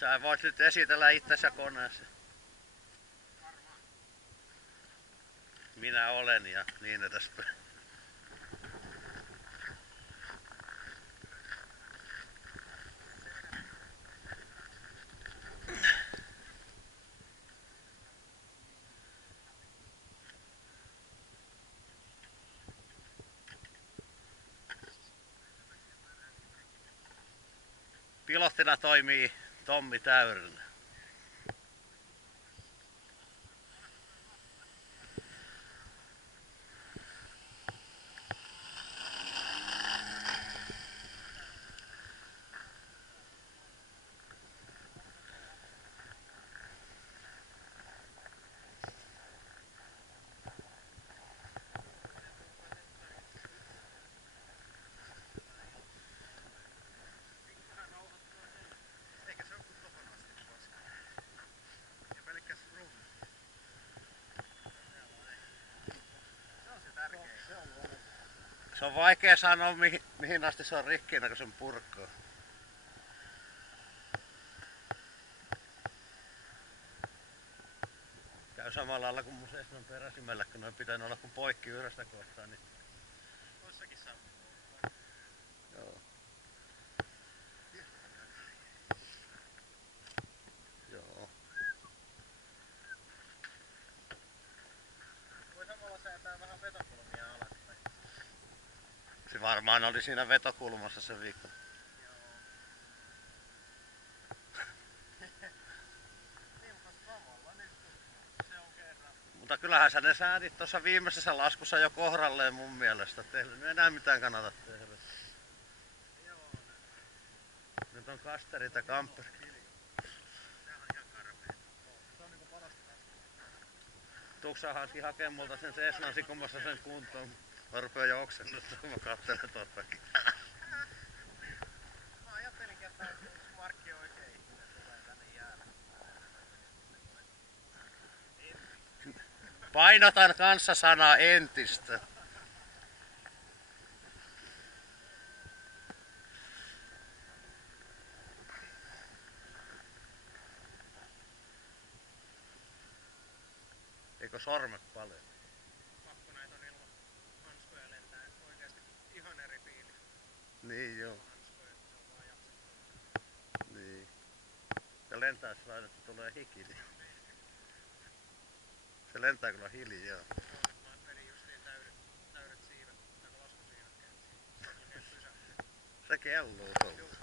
Sä voit nyt esitellä itsensä koneessa. Minä olen ja niin edespäin. Pilottina toimii Tommi Täyrynen. Se on vaikea sanoa mihin asti se on rikkinä, kun sen purkkaa. Käy samalla lailla kuin mun Cessnan peräsimellä, kun noin pitänyt olla kun poikki yhdestä kohtaa. Niin... Tossakin sammuu. Joo. Joo. Voi samalla säätää vähän vetokulmia alaspäin. Se varmaan oli siinä vetokulmassa se viikko. Mutta kyllähän sä ne säädit tuossa viimeisessä laskussa jo kohdalleen mun mielestä. Teillä ei enää mitään kannata tehdä. Nyt on kasterit ja kamperi. Tuuksa Hanski hakee multa sen Cessnan sikumassa sen kuntoon. Mä rupean jo oksennuttamaan, mä katselen tottakin. Mä ajattelinkin, että jos Markki on oikein ihminen tulee tänne jäällä. Painotan kanssa sanaa entistä. Eikö sormet paljon? Pakko näitä on ilman hanskoja lentää oikeesti ihan eri fiilis. Niin joo. Hanskoja, että se on vaan jaksettavaa. Niin. Ja lentää vain, että tulee hiki. Se lentää kyllä hiljaa. Mä vedin justiin täydet siivet, tai laskusiivet käyntiin. Se kelluu tuolla.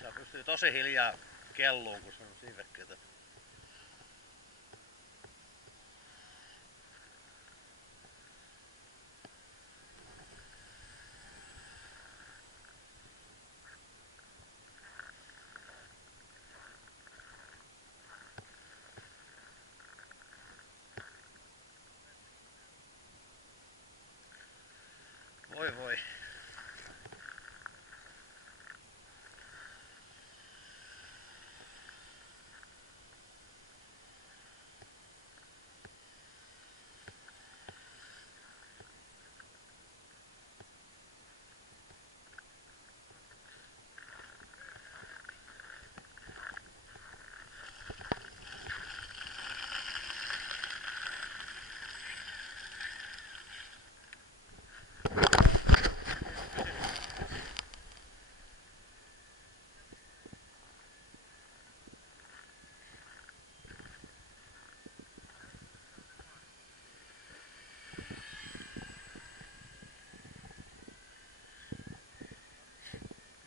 Se pystyy tosi hiljaa kelluun, kun se on siivekkeitä. Voi voi.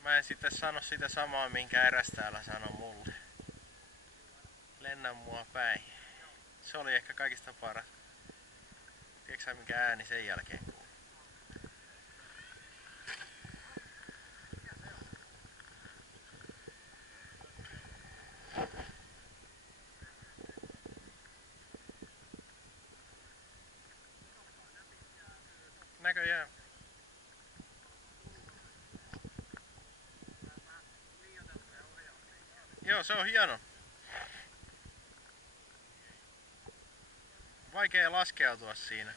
Mä en sitten sano sitä samaa, minkä eräs täällä sanoi mulle. Lennä mua päin. Se oli ehkä kaikista paras. Tiedätkö sä mikä ääni sen jälkeen kuuluu? Näköjään. Joo, se on hieno. Vaikea laskeutua siinä.